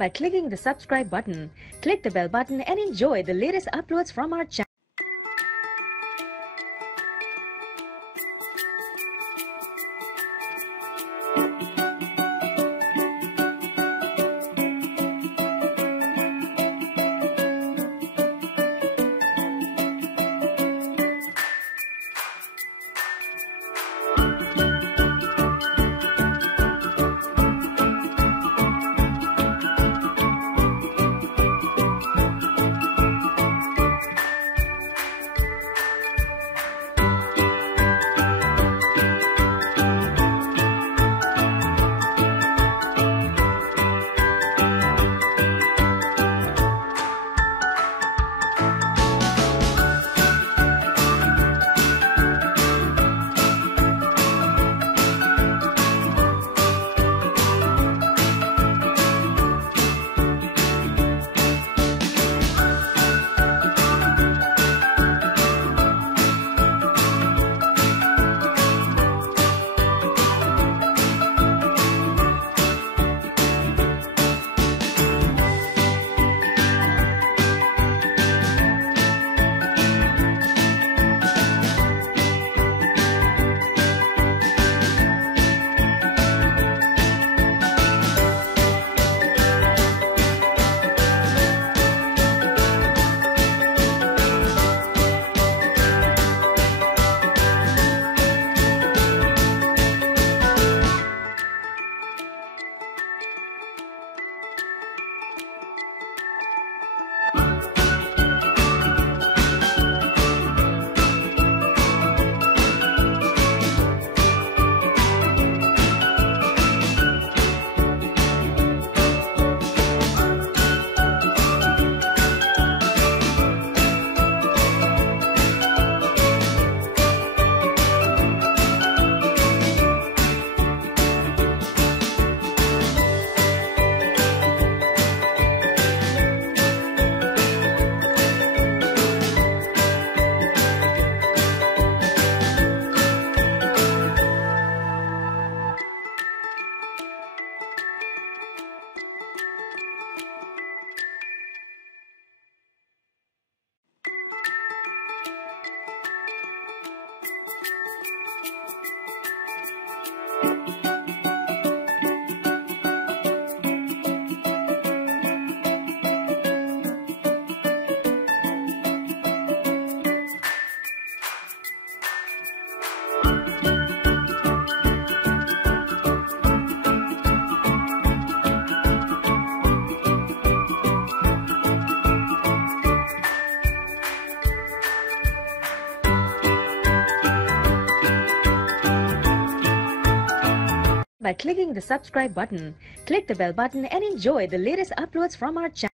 by clicking the subscribe button. Click the bell button and enjoy the latest uploads from our channel. By clicking the subscribe button. Click the bell button and enjoy the latest uploads from our channel.